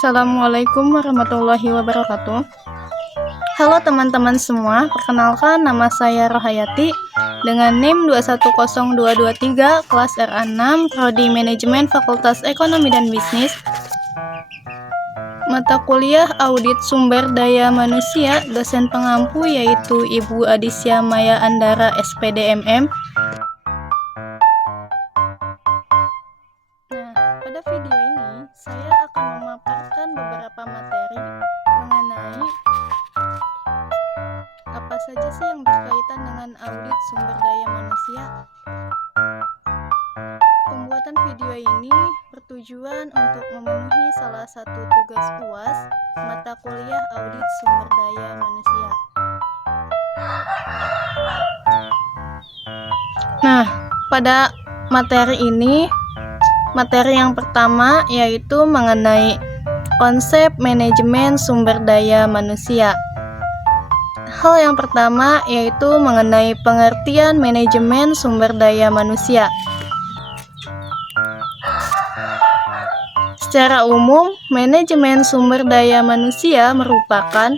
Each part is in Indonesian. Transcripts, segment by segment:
Assalamualaikum warahmatullahi wabarakatuh. Halo teman-teman semua, perkenalkan nama saya Rohayati dengan NIM 210223 kelas RA6 Prodi Manajemen Fakultas Ekonomi dan Bisnis. Mata kuliah Audit Sumber Daya Manusia, dosen pengampu yaitu Ibu Adisya Maya Andara SPDMM. Pada video ini, saya akan memaparkan beberapa materi mengenai apa saja sih yang berkaitan dengan audit sumber daya manusia. Pembuatan video ini bertujuan untuk memenuhi salah satu tugas UAS mata kuliah audit sumber daya manusia. Nah, pada materi ini, materi yang pertama yaitu mengenai konsep manajemen sumber daya manusia. Hal yang pertama yaitu mengenai pengertian manajemen sumber daya manusia. Secara umum, manajemen sumber daya manusia merupakan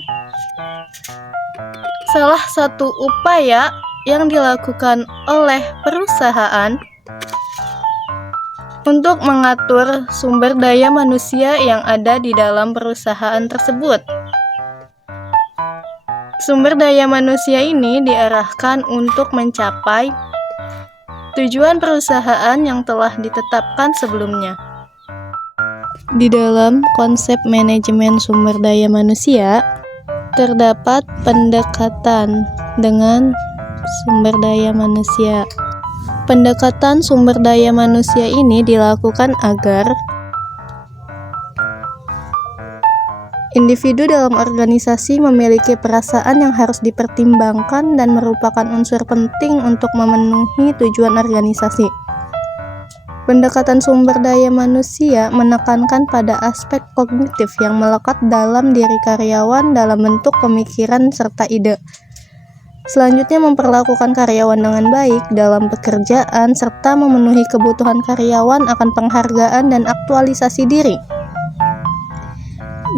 salah satu upaya yang dilakukan oleh perusahaan untuk mengatur sumber daya manusia yang ada di dalam perusahaan tersebut. Sumber daya manusia ini diarahkan untuk mencapai tujuan perusahaan yang telah ditetapkan sebelumnya. Di dalam konsep manajemen sumber daya manusia, terdapat pendekatan dengan sumber daya manusia. Pendekatan sumber daya manusia ini dilakukan agar individu dalam organisasi memiliki perasaan yang harus dipertimbangkan dan merupakan unsur penting untuk memenuhi tujuan organisasi. Pendekatan sumber daya manusia menekankan pada aspek kognitif yang melekat dalam diri karyawan dalam bentuk pemikiran serta ide. Selanjutnya, memperlakukan karyawan dengan baik dalam pekerjaan serta memenuhi kebutuhan karyawan akan penghargaan dan aktualisasi diri,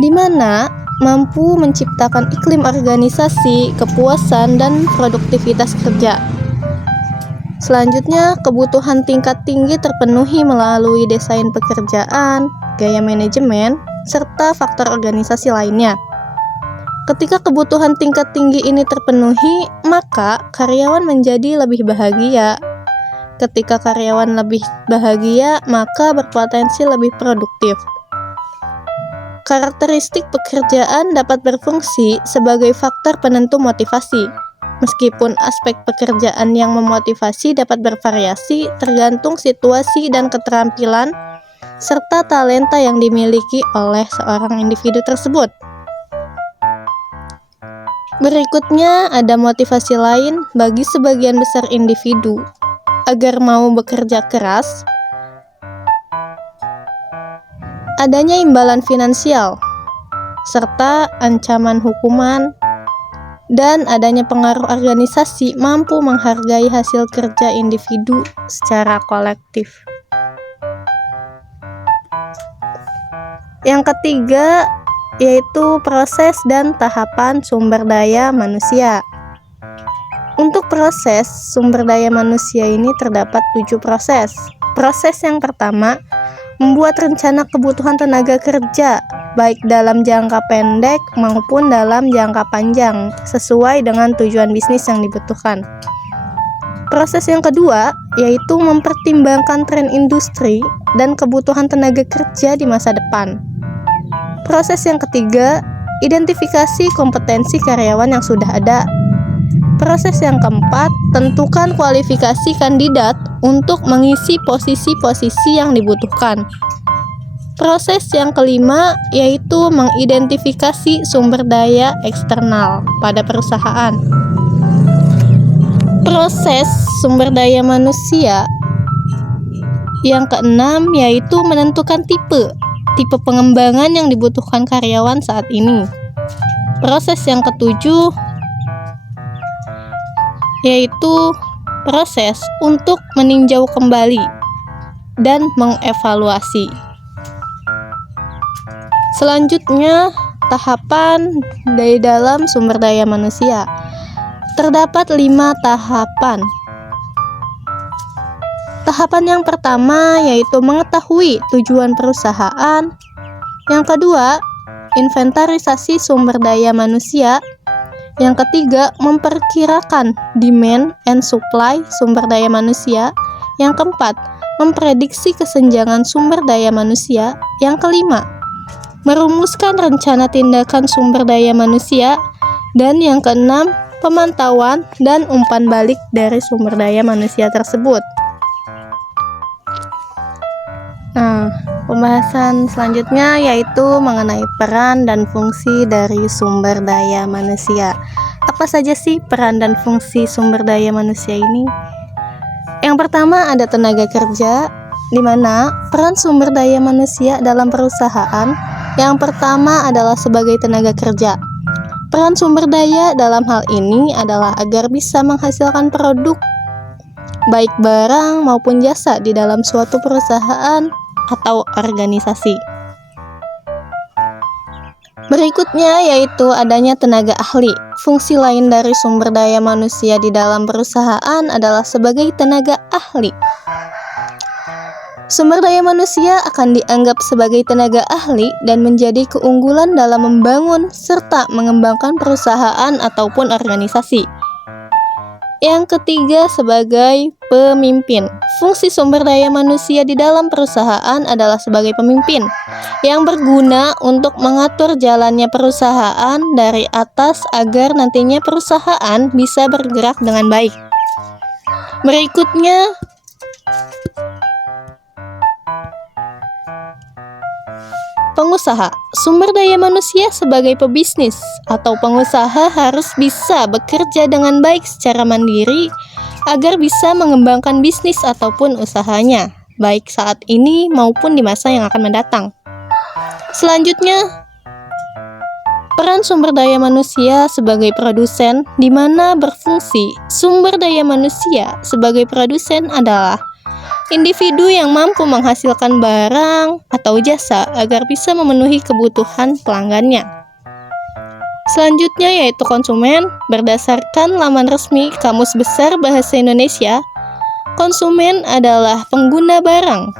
di mana mampu menciptakan iklim organisasi, kepuasan, dan produktivitas kerja. Selanjutnya, kebutuhan tingkat tinggi terpenuhi melalui desain pekerjaan, gaya manajemen, serta faktor organisasi lainnya. Ketika kebutuhan tingkat tinggi ini terpenuhi, maka karyawan menjadi lebih bahagia. Ketika karyawan lebih bahagia, maka berpotensi lebih produktif. Karakteristik pekerjaan dapat berfungsi sebagai faktor penentu motivasi. Meskipun aspek pekerjaan yang memotivasi dapat bervariasi tergantung situasi dan keterampilan serta talenta yang dimiliki oleh seorang individu tersebut. Berikutnya ada motivasi lain bagi sebagian besar individu agar mau bekerja keras. Adanya imbalan finansial, serta ancaman hukuman, dan adanya pengaruh organisasi mampu menghargai hasil kerja individu secara kolektif. Yang ketiga yaitu proses dan tahapan sumber daya manusia. Untuk proses sumber daya manusia ini terdapat 7 proses. Proses yang pertama, membuat rencana kebutuhan tenaga kerja, baik dalam jangka pendek maupun dalam jangka panjang, sesuai dengan tujuan bisnis yang dibutuhkan. Proses yang kedua, yaitu mempertimbangkan tren industri dan kebutuhan tenaga kerja di masa depan. Proses yang ketiga, identifikasi kompetensi karyawan yang sudah ada. Proses yang keempat, tentukan kualifikasi kandidat untuk mengisi posisi-posisi yang dibutuhkan. Proses yang kelima yaitu mengidentifikasi sumber daya eksternal pada perusahaan. Proses sumber daya manusia yang keenam yaitu menentukan tipe pengembangan yang dibutuhkan karyawan saat ini. Proses yang ketujuh yaitu proses untuk meninjau kembali dan mengevaluasi. Selanjutnya, tahapan di dalam sumber daya manusia. Terdapat 5 tahapan. Tahapan yang pertama yaitu mengetahui tujuan perusahaan. Yang kedua, inventarisasi sumber daya manusia. Yang ketiga, memperkirakan demand and supply sumber daya manusia. Yang keempat, memprediksi kesenjangan sumber daya manusia. Yang kelima, merumuskan rencana tindakan sumber daya manusia. Dan yang keenam, pemantauan dan umpan balik dari sumber daya manusia tersebut. Nah, pembahasan selanjutnya yaitu mengenai peran dan fungsi dari sumber daya manusia. Apa saja sih peran dan fungsi sumber daya manusia ini? Yang pertama ada tenaga kerja, di mana peran sumber daya manusia dalam perusahaan yang pertama adalah sebagai tenaga kerja. Peran sumber daya dalam hal ini adalah agar bisa menghasilkan produk, baik barang maupun jasa di dalam suatu perusahaan atau organisasi. Berikutnya yaitu adanya tenaga ahli. Fungsi lain dari sumber daya manusia di dalam perusahaan adalah sebagai tenaga ahli. Sumber daya manusia akan dianggap sebagai tenaga ahli dan menjadi keunggulan dalam membangun serta mengembangkan perusahaan ataupun organisasi. Yang ketiga sebagai pemimpin. Fungsi sumber daya manusia di dalam perusahaan adalah sebagai pemimpin yang berguna untuk mengatur jalannya perusahaan dari atas agar nantinya perusahaan bisa bergerak dengan baik. Berikutnya pengusaha. Sumber daya manusia sebagai pebisnis atau pengusaha harus bisa bekerja dengan baik secara mandiri agar bisa mengembangkan bisnis ataupun usahanya, baik saat ini maupun di masa yang akan mendatang. Selanjutnya, peran sumber daya manusia sebagai produsen, di mana berfungsi sumber daya manusia sebagai produsen adalah individu yang mampu menghasilkan barang atau jasa agar bisa memenuhi kebutuhan pelanggannya. Selanjutnya yaitu konsumen. Berdasarkan laman resmi Kamus Besar Bahasa Indonesia, konsumen adalah pengguna barang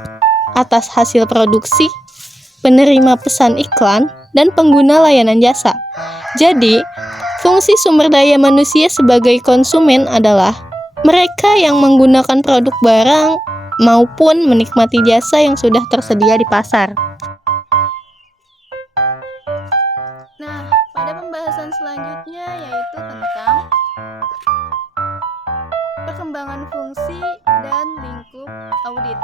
atas hasil produksi, penerima pesan iklan, dan pengguna layanan jasa. Jadi, fungsi sumber daya manusia sebagai konsumen adalah mereka yang menggunakan produk barang maupun menikmati jasa yang sudah tersedia di pasar. Nah, pada pembahasan selanjutnya yaitu tentang perkembangan fungsi dan lingkup audit.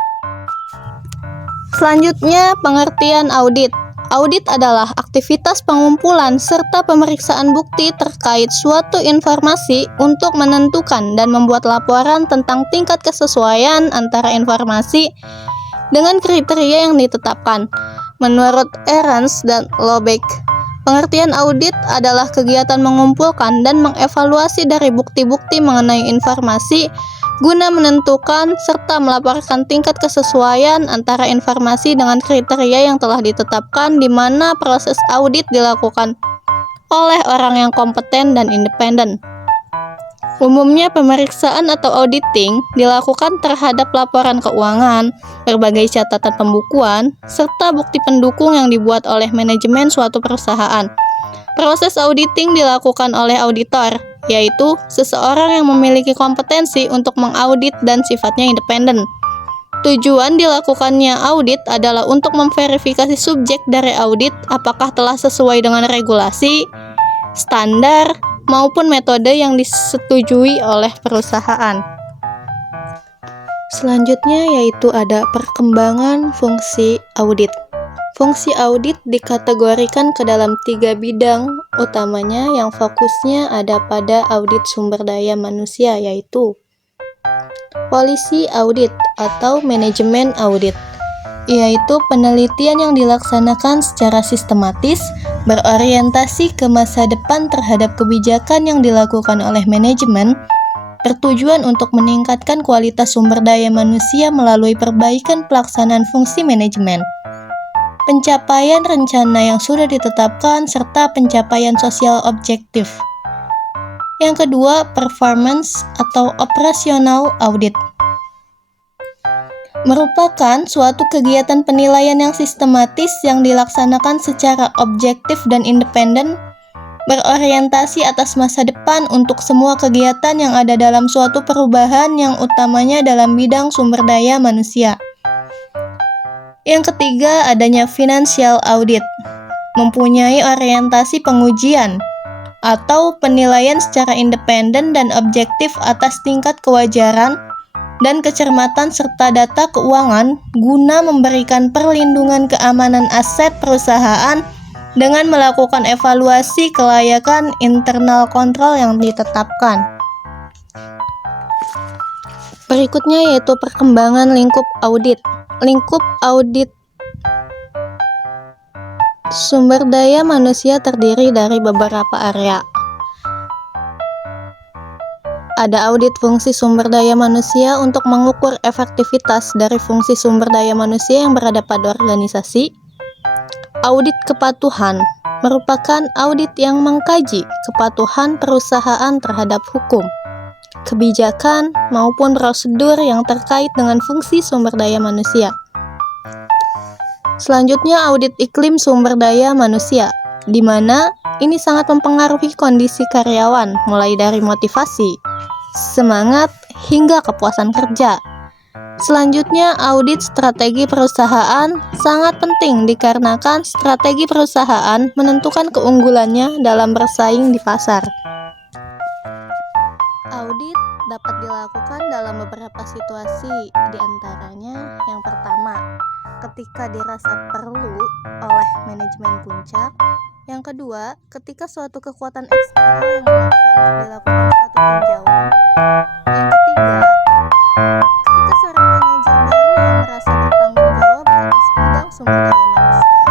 Selanjutnya, pengertian audit. Audit adalah aktivitas pengumpulan serta pemeriksaan bukti terkait suatu informasi untuk menentukan dan membuat laporan tentang tingkat kesesuaian antara informasi dengan kriteria yang ditetapkan. Menurut Ahrens dan Lobeck, pengertian audit adalah kegiatan mengumpulkan dan mengevaluasi dari bukti-bukti mengenai informasi guna menentukan serta melaporkan tingkat kesesuaian antara informasi dengan kriteria yang telah ditetapkan, di mana proses audit dilakukan oleh orang yang kompeten dan independen. Umumnya pemeriksaan atau auditing dilakukan terhadap laporan keuangan, berbagai catatan pembukuan, serta bukti pendukung yang dibuat oleh manajemen suatu perusahaan. Proses auditing dilakukan oleh auditor, yaitu seseorang yang memiliki kompetensi untuk mengaudit dan sifatnya independen. Tujuan dilakukannya audit adalah untuk memverifikasi subjek dari audit apakah telah sesuai dengan regulasi, standar, maupun metode yang disetujui oleh perusahaan. Selanjutnya yaitu ada perkembangan fungsi audit. Fungsi audit dikategorikan ke dalam 3 bidang utamanya yang fokusnya ada pada audit sumber daya manusia, yaitu policy audit atau manajemen audit, yaitu penelitian yang dilaksanakan secara sistematis, berorientasi ke masa depan terhadap kebijakan yang dilakukan oleh manajemen, bertujuan untuk meningkatkan kualitas sumber daya manusia melalui perbaikan pelaksanaan fungsi manajemen. pencapaian rencana yang sudah ditetapkan, serta pencapaian sosial objektif. Yang kedua, performance atau operasional audit. Merupakan suatu kegiatan penilaian yang sistematis yang dilaksanakan secara objektif dan independen, berorientasi atas masa depan untuk semua kegiatan yang ada dalam suatu perubahan yang utamanya dalam bidang sumber daya manusia. Yang ketiga, adanya financial audit, mempunyai orientasi pengujian atau penilaian secara independen dan objektif atas tingkat kewajaran dan kecermatan serta data keuangan guna memberikan perlindungan keamanan aset perusahaan dengan melakukan evaluasi kelayakan internal kontrol yang ditetapkan. Berikutnya yaitu perkembangan lingkup audit. Lingkup audit sumber daya manusia terdiri dari beberapa area. Ada audit fungsi sumber daya manusia untuk mengukur efektivitas dari fungsi sumber daya manusia yang berada pada organisasi. Audit kepatuhan merupakan audit yang mengkaji kepatuhan perusahaan terhadap hukum, kebijakan, maupun prosedur yang terkait dengan fungsi sumber daya manusia. Selanjutnya, audit iklim sumber daya manusia, di mana ini sangat mempengaruhi kondisi karyawan, mulai dari motivasi, semangat, hingga kepuasan kerja. Selanjutnya, audit strategi perusahaan sangat penting dikarenakan strategi perusahaan menentukan keunggulannya dalam bersaing di pasar. Audit dapat dilakukan dalam beberapa situasi, diantaranya yang pertama, ketika dirasa perlu oleh manajemen puncak. Yang kedua, ketika suatu kekuatan eksternal yang memaksa untuk dilakukan suatu tinjauan. Yang ketiga, ketika seorang manajer baru yang merasa bertanggung jawab atas bidang sumber daya manusia.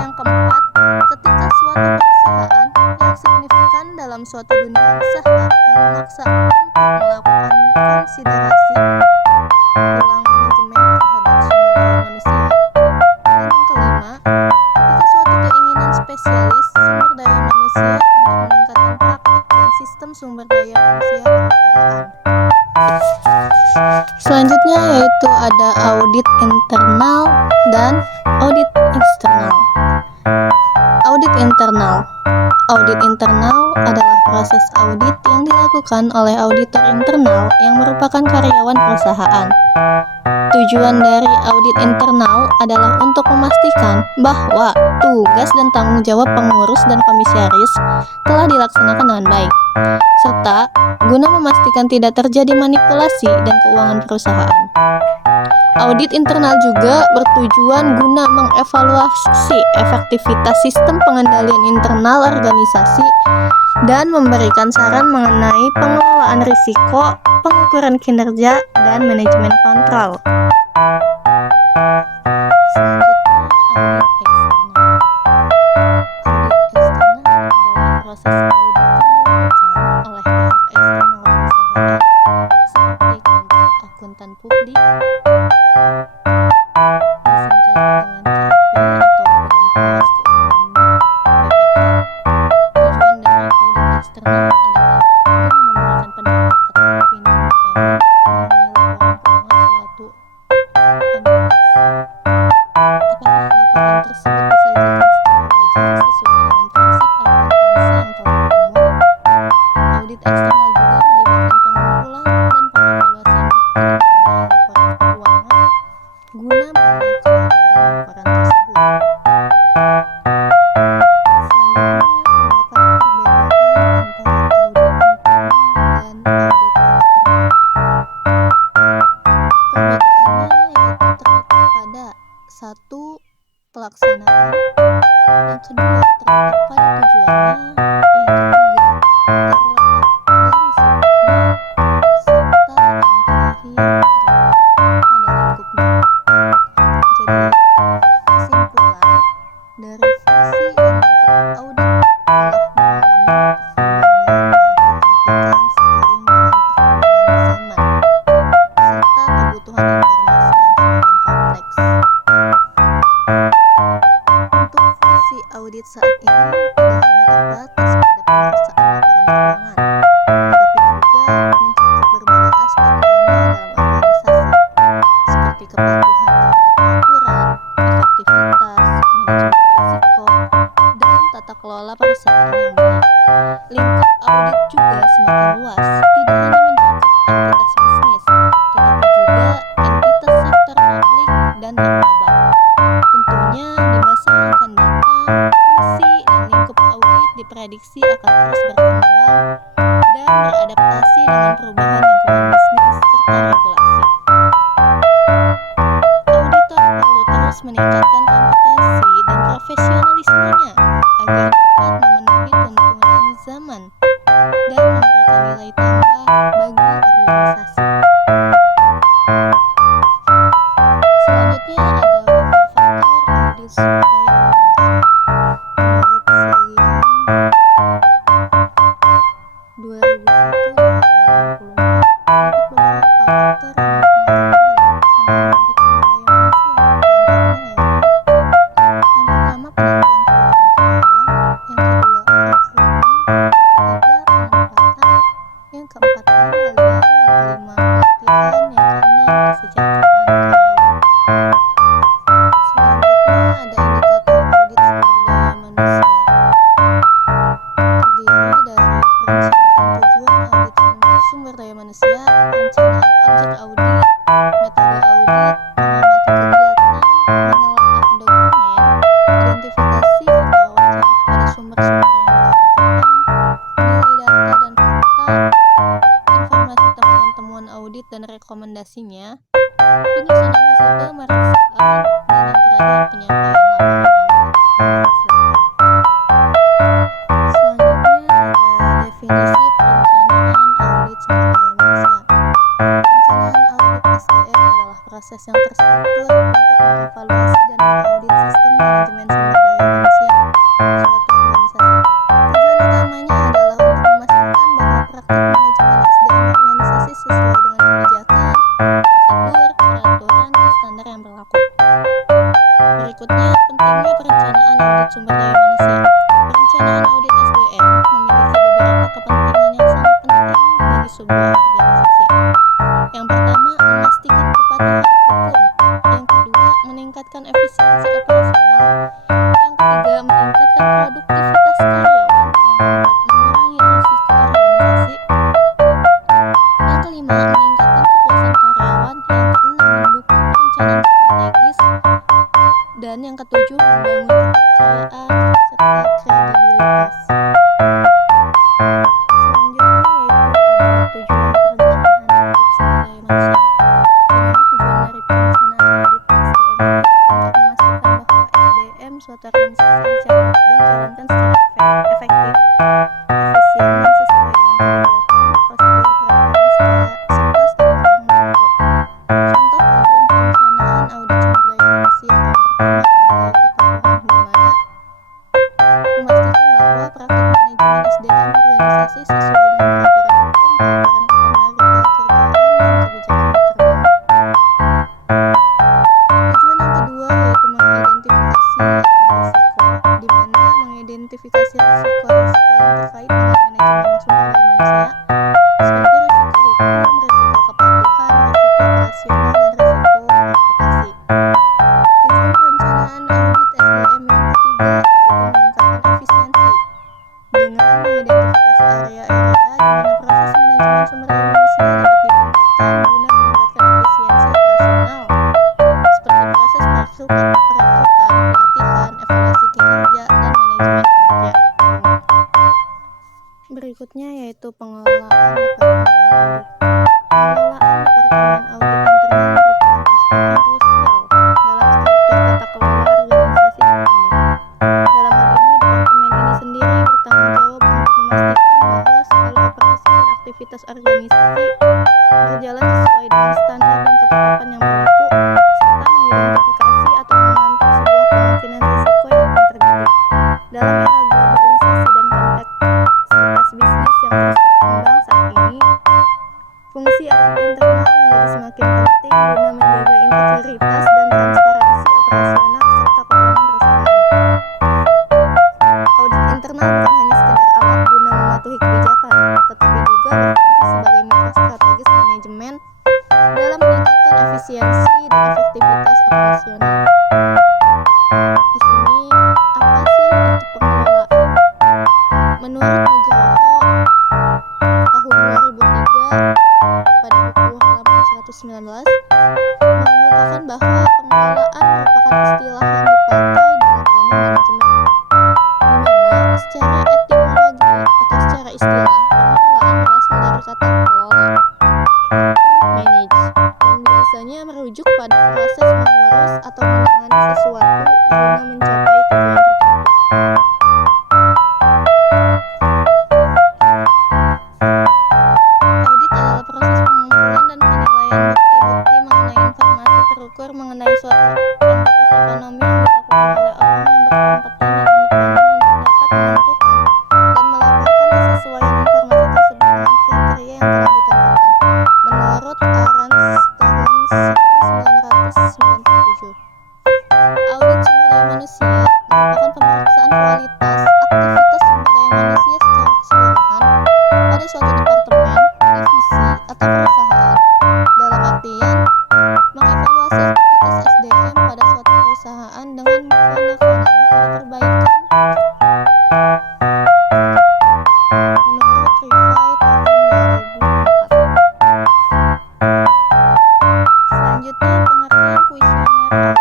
Yang keempat, ketika suatu perusahaan yang signifikan dalam suatu dunia usaha yang memaksa untuk melakukan konsiderasi ulang manajemen terhadap sumber daya manusia. Dan yang kelima, ketika suatu keinginan spesialis sumber daya manusia untuk meningkatkan praktik dan sistem sumber daya manusia perusahaan. Selanjutnya yaitu ada audit internal dan audit eksternal. Audit internal. Audit internal adalah proses audit yang dilakukan oleh auditor internal yang merupakan karyawan perusahaan. Tujuan dari audit internal adalah untuk memastikan bahwa tugas dan tanggung jawab pengurus dan komisaris telah dilaksanakan dengan baik, serta guna memastikan tidak terjadi manipulasi dan keuangan perusahaan. Audit internal juga bertujuan guna mengevaluasi efektivitas sistem pengendalian internal organisasi dan memberikan saran mengenai pengelolaan risiko, pengukuran kinerja, dan manajemen kontrol. Selanjutnya, audit eksternal. Audit eksternal adalah proses audit yang dilakukan oleh pihak eksternal perusahaan seperti kantor akuntan publik, disingkat dengan KAP atau Badan Pengawas Keuangan BPK. Tujuan dari audit eksternal adalah guna memberikan pendapat atau opini independen mengenai laporan keuangan suatu entitas. Apakah laporan tersebut disajikan secara wajar sesuai dengan prinsip akuntansi yang telah umum? Audit eksternal juga melibatkan pengumpulan dan pengevaluasian bukti mengenai laporan keuangan guna menilai kewajaran laporan tersebut. Selanjutnya, terdapat perbedaan antara audit internal dan audit eksternal. Perbedaannya yaitu terletak pada satu, pelaksanaan, yang kedua terletak pada tujuannya, yang ketiga terletak dari sifatnya, serta yang terakhir terletak pada lingkupnya. Jadi, kesimpulan kepatuhan terhadap aturan, efektivitas, manajemen risiko, dan tata kelola perusahaan yang baik. Lingkup audit juga semakin luas, tidak hanya mencakup entitas bisnis, tetapi juga entitas sektor publik dan martabat. Tentunya di masa yang akan datang, fungsi dan lingkup audit diprediksi akan terus berkembang dan beradaptasi dengan perubahan lingkungan bisnis serta regulasi. Auditor perlu terus meningkatkan kompetensi dan profesionalismenya agar dapat memenuhi tuntunan zaman dan memberikan nilai tambah bagi organisasi. Selanjutnya ada faktor-faktor audit sumber daya manusia. Menurut Selian 2001 terdapat beberapa faktor yang mempengaruhi dalam pelaksanaan audit sumber daya manusia. Di antaranya yaitu yang pertama, penentuan kebutuhan karyawan, yang kedua perakhiran, yang ketiga penempatan, yang keempat pengendalian, yang kelima pelatihan, yang keenam kesejahteraan karyawan. Selanjutnya ada indikator audit sumber daya manusia. Terdiri dari perencanaan tujuan audit sumber daya manusia, perencanaan objek audit, metode audit, mengamati kegiatan, menelaah dokumen, identifikasi serta wawancara kepada sumber-sumber yang bersangkutan, menilai data dan fakta, informasi temuan-temuan audit dan rekomendasinya, penyusunan hasil pemeriksaan, dan yang terakhir penyampaian laporan audit. Selanjutnya ada definisi perencanaan audit sumber daya manusia. Perencanaan audit SDM adalah proses yang terstruktur untuk mengevaluasi dan mengaudit sistem manajemen sumber daya manusia suatu organisasi. Tujuan utamanya adalah untuk memastikan bahwa praktik manajemen SDM organisasi sesuai dengan kebijakan, prosedur, peraturan, dan standar yang berlaku. Berikutnya, pentingnya perencanaan audit sumber daya manusia. Perencanaan audit SDM memiliki beberapa kepentingan yang sangat penting bagi sebuah organisasi. Yang pertama, memastikan kepatuhan hukum. Yang kedua, meningkatkan efisiensi operasional. Yang ketiga, meningkatkan produktivitas karyawan. Yang keempat, mengurangi risiko organisasi. Yang kelima, meningkatkan kepuasan karyawan. Yang keenam, mendukung perencanaan strategis. Dan yang ketujuh, membangun kepercayaan serta kredibilitas. Selanjutnya yaitu ada tujuan perencanaan audit sumber daya manusia. Dimana tujuan dari perencanaan audit SDM itu untuk memastikan bahwa SDM suatu organisasi dijalankan secara efektif, efisien, dan sesuai dengan kebijakan, prosedur, peraturan, serta standar yang berlaku. Contoh tujuan perencanaan audit sumber daya manusia yang pertama, menilai kepatuhan di mana memastikan bahwa praktik manajemen SDM organisasi sesuai dengan peraturan hukum, peraturan ketenagakerjaan, dan kebijakan internal. Tujuan yang kedua yaitu mengidentifikasi adanya risiko, di mana mengidentifikasi risiko-risiko yang terkait dengan manajemen sumber daya manusia, seperti risiko hukum, risiko kepatuhan, risiko operasional, dan risiko reputasi. Tujuan perencanaan audit SDM yang ketiga yaitu meningkatkan efisiensi dengan mengidentifikasi area-area di mana proses manajemen sumber daya manusia dapat ditingkatkan guna meningkatkan efisiensi operasional, seperti proses perekrutan, pelatihan, evaluasi kinerja, dan manajemen kinerja. Berikutnya yaitu pengelolaan departemen audit. Pengelolaan departemen audit internal merupakan aspek yang krusial dalam struktur tata kelola organisasi ini. Dalam hal ini, departemen ini sendiri bertanggung jawab untuk memastikan bahwa segala operasi dan aktivitas organisasi berjalan sesuai dengan standar dan ketetapan yang berlaku, serta mengidentifikasi atau memantau sebuah kemungkinan risiko yang akan terjadi. Dalam era globalisasi dan kompleksitas bisnis yang terus berkembang saat ini, fungsi audit internal menjadi semakin penting guna menjaga integritas dan transparansi operasional serta keuangan perusahaan. Audit internal bukan hanya sekedar alat guna mematuhi kebijakan, tetapi juga berfungsi sebagai mitra strategis manajemen dalam meningkatkan efisiensi dan efektivitas operasional. Di sini apa sih itu pengelolaan? Menurut Nugroho tahun 2003 pada buku halaman 119 mengemukakan bahwa pengelolaan merupakan istilah yang dipakai dalam ilmu manajemen, di mana secara etimologi atau secara istilah pengelolaan berasal dari kata kelola, to manage, dan biasanya merujuk pada proses mengurus atau menangani sesuatu guna mencapai tujuan tertentu. Audit adalah proses pengumpulan dan penilaian bukti-bukti mengenai informasi terukur mengenai suatu entitas ekonomi yang dilakukan oleh orang yang berkompeten dan independen untuk dapat menentukan dan melaporkan kesesuaian informasi tersebut dengan kriteria yang telah ditentukan menurut Arens tahun 1997. Audit sumber daya manusia merupakan pemeriksaan kualitas aktivitas sumber daya manusia secara keseluruhan pada suatu departemen, divisi, atau perusahaan, dalam artian mengevaluasi aktivitas SDM pada suatu perusahaan dengan penekanan pada perbaikan menurut Rifai tahun 2004. Selanjutnya, pengertian kuesioner audit.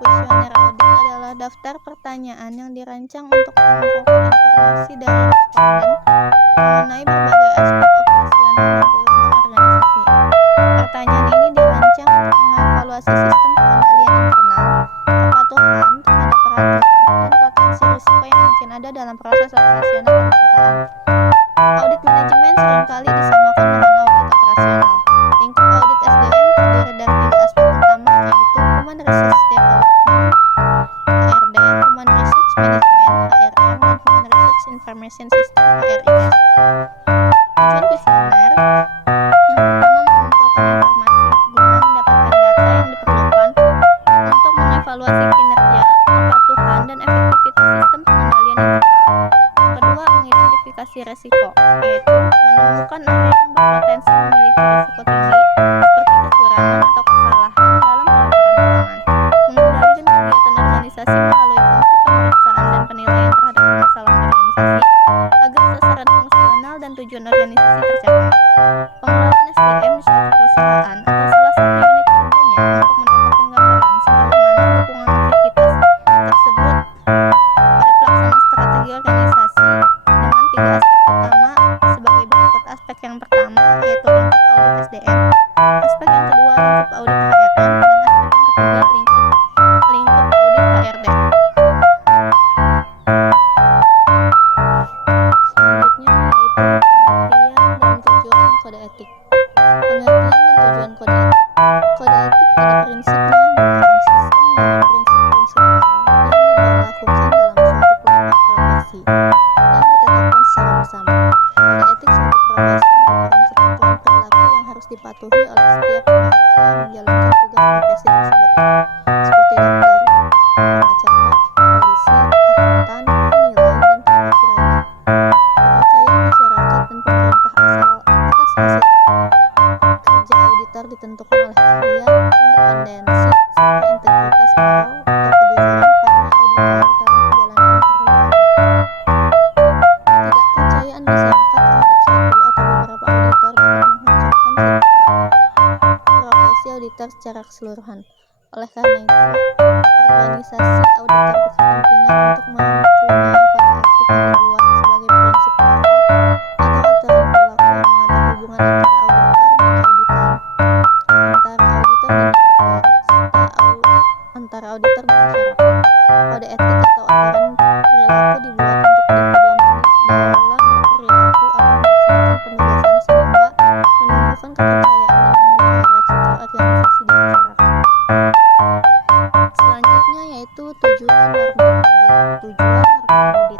Kuesioner audit adalah daftar pertanyaan yang dirancang untuk mengumpulkan informasi dari responden mengenai berbagai aspek operasional dan keuangan organisasi. Pertanyaan ini dirancang untuk mengevaluasi sistem pengendalian internal, kepatuhan terhadap peraturan, dan potensi risiko yang mungkin ada dalam proses operasional perusahaan. Audit manajemen seringkali disamakan dengan audit operasional. Lingkup audit SDM terdiri dari 3 aspek utama, yaitu Human Resource Development (HRD), Human Resource Management (HRM), dan Human Resource Information System (HRIS). Tujuan kuesioner yang pertama mengumpulkan informasi guna mendapatkan data yang diperlukan untuk mengevaluasi kinerja, kepatuhan, dan efektivitas sistem pengendalian internal. Yang kedua, mengidentifikasi resiko, yaitu menemukan area yang berpotensi memiliki risiko tinggi seperti kecurangan atau kesalahan dalam pelaporan keuangan. Mengendalikan kegiatan organisasi melalui fungsi pemeriksaan dan penilaian terhadap permasalahan organisasi agar sasaran fungsional dan tujuan organisasi tercapai. Pengelolaan SDM di suatu perusahaan atau salah satu unit kerjanya untuk mendapatkan gambaran sejauh mana dukungan aktivitas tersebut pada pelaksanaan strategi organisasi dengan 3 aspek utama sebagai berikut. Aspek yang pertama yaitu lingkup audit SDM, aspek yang kedua lingkup audit HRM, dan aspek yang ketiga lingkup audit HRD. Selanjutnya yaitu pengertian dan tujuan kode etik. Pengertian dan tujuan kode etik. Kode etik pada prinsipnya merupakan sistem dari prinsip-prinsip moral yang diberlakukan dalam suatu kelompok profesi yang ditetapkan secara bersama. Kode etik suatu profesi merupakan ketentuan perilaku yang harus dipatuhi oleh setiap mereka yang menjalankan tugas profesi tersebut, seperti dokter, pengacara, polisi, akuntan, penilai, dan profesi lainnya. Kepercayaan masyarakat dan pemerintah atas hasil kerja auditor ditentukan oleh keahlian, independensi, serta integritas moral atau kejujuran para auditor dalam menjalankan pekerjaannya. Ketidakpercayaan masyarakat terhadap satu atau beberapa auditor dapat menghancurkan citra profesi auditor secara keseluruhan. Oleh karena itu, organisasi auditor berkepentingan untuk mempunyai kode etik yang dibuat sebagai prinsip moral atau aturan perilaku yang mengatur hubungan antara auditor dan auditan, antara auditor dan auditor, serta antara auditor dan masyarakat. Kode etik atau aturan perilaku dibuat untuk dipedomani dalam berperilaku atau melaksanakan penugasan sehingga menumbuhkan kepercayaan dan memelihara citra organisasi di masyarakat. Selanjutnya yaitu tujuan norma audit. Tujuan norma audit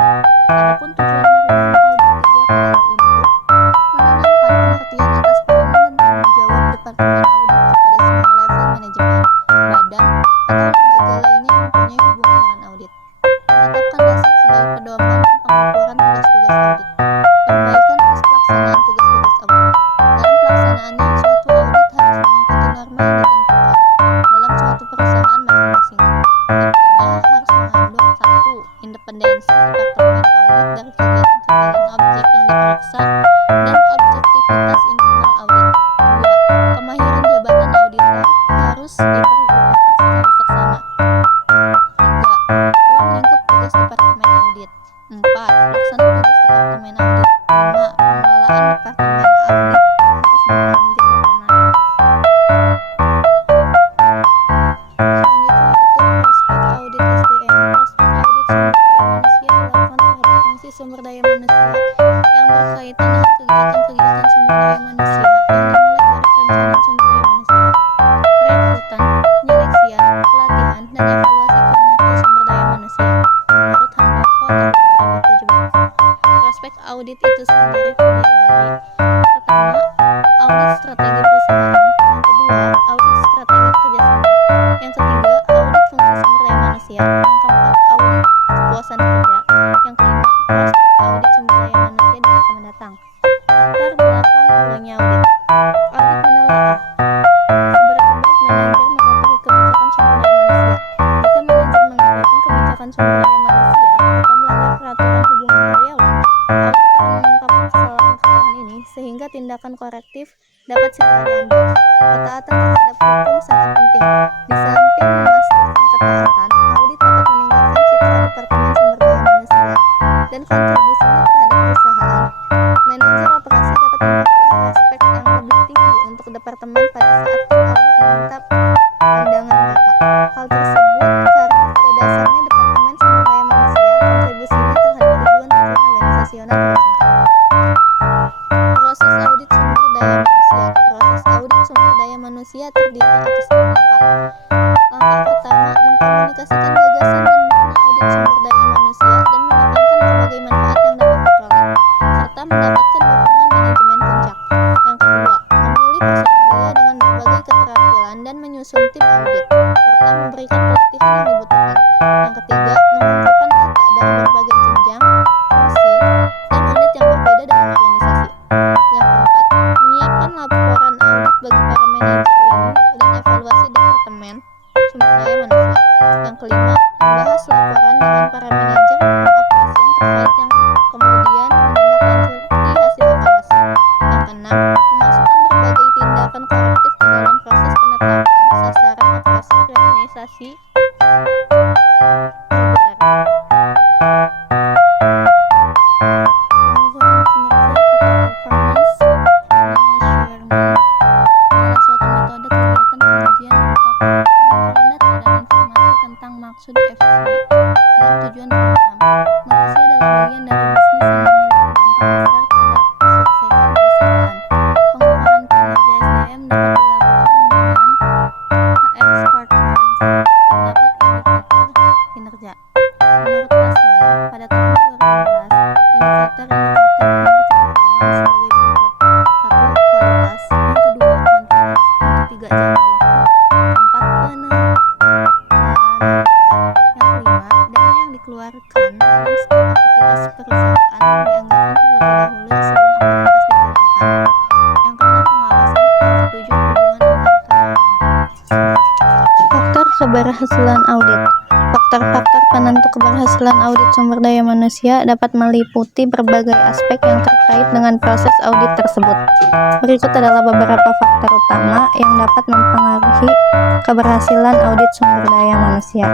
Yang ketiga, audit fungsi sumber daya manusia. Yang keempat, audit kepuasan kerja. Yang kelima, prospek audit sumber daya manusia di masa mendatang. Latar belakang perlunya audit. Audit menelaah seberapa baik manajer mematuhi kebijakan sumber daya manusia. Jika manajer mengabaikan kebijakan sumber daya manusia atau melanggar peraturan hubungan karyawan, audit akan mengungkapkan kesalahan-kesalahan ini sehingga tindakan korektif dapat segera diambil. Ketaatan terhadap hukum sangat penting. Di samping memastikan ketaatan, audit dapat meningkatkan citra Departemen Sumber Daya Manusia dan kontribusinya terhadap perusahaan. Manajer operasi dapat memperoleh respek yang lebih tinggi untuk departemen pada saat tim audit meminta pandangan mereka. Hal tersebut karena pada dasarnya Departemen Sumber Daya Manusia kontribusinya terhadap tujuan organisasional perusahaan. Proses audit sumber daya manusia. Proses audit sumber daya manusia terdiri atas 6 langkah. Langkah pertama, mengkomunikasikan gagasan dan makna audit sumber daya manusia dan menekankan berbagai manfaat yang dapat diperoleh, serta mendapatkan dukungan manajemen puncak. Yang kedua, memilih personalia dengan berbagai keterampilan dan menyusun tim audit, serta memberikan pelatihan yang dibutuhkan. Yang ketiga, mengumpulkan data dari berbagai jenjang, fungsi, dan unit yang berbeda dalam organisasi. Yang keempat, menyiapkan laporan audit bagi para manajer lini dan evaluasi Departemen Sumber Daya Manusia. Yang kelima, membahas laporan dengan para manajer pengoperasian terkait yang kemudian menindaklanjuti hasil evaluasi. Yang keenam, memasukkan berbagai tindakan korektif ke dalam proses penetapan sasaran operasi organisasi reguler. Pengukuran kinerja atau performance measurement adalah suatu metode kegiatan pengujian berupa pengumpulan data dan informasi tentang maksud, efisi, dan tujuan program. Manusia adalah bagian dari bisnis yang memiliki dampak besar pada kesuksesan perusahaan. Pengukuran kinerja SDM dapat dilakukan dengan HR Scorecard. Terdapat indikator kinerja. Menurut Kasmir, pada tahun 2012, indikator-indikator kinerja karyawan sebagai berikut: 1. Kualitas. Yang kedua, kuantitas. Yang ketiga, jangka waktu. Keempat, penilaian. Yang kelima, dana yang dikeluarkan dalam setiap aktivitas perusahaan dianggarkan terlebih dahulu sebelum aktivitas dijalankan. Yang keenam, pengawasan. Yang ketujuh, hubungan antar karyawan. Faktor keberhasilan audit. Faktor-faktor penentu keberhasilan audit sumber daya manusia dapat meliputi berbagai aspek yang terkait dengan proses audit tersebut. Berikut adalah beberapa faktor utama yang dapat mempengaruhi keberhasilan audit sumber daya manusia.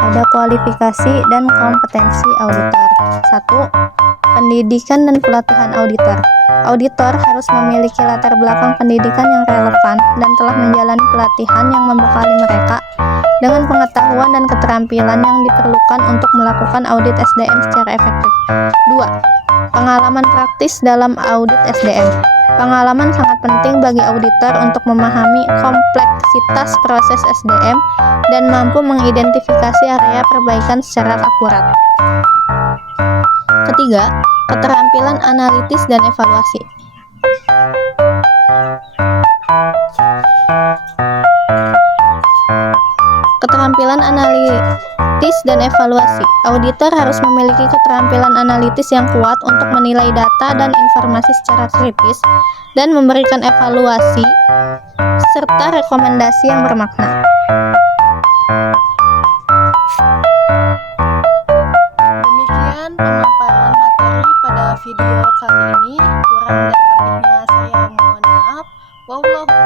Ada kualifikasi dan kompetensi auditor. 1. Pendidikan dan pelatihan auditor. Auditor harus memiliki latar belakang pendidikan yang relevan dan telah menjalani pelatihan yang membekali mereka dengan pengetahuan dan keterampilan yang diperlukan untuk melakukan audit SDM secara efektif. 2. Pengalaman praktis dalam audit SDM. Pengalaman sangat penting bagi auditor untuk memahami kompleksitas proses SDM dan mampu mengidentifikasi area perbaikan secara akurat. Ketiga, keterampilan analitis dan evaluasi. Keterampilan analitis dan evaluasi. Auditor harus memiliki keterampilan analitis yang kuat untuk menilai data dan informasi secara kritis dan memberikan evaluasi serta rekomendasi yang bermakna. Demikian pemaparan materi pada video kali ini. Kurang dan lebihnya saya mohon maaf. Wallahu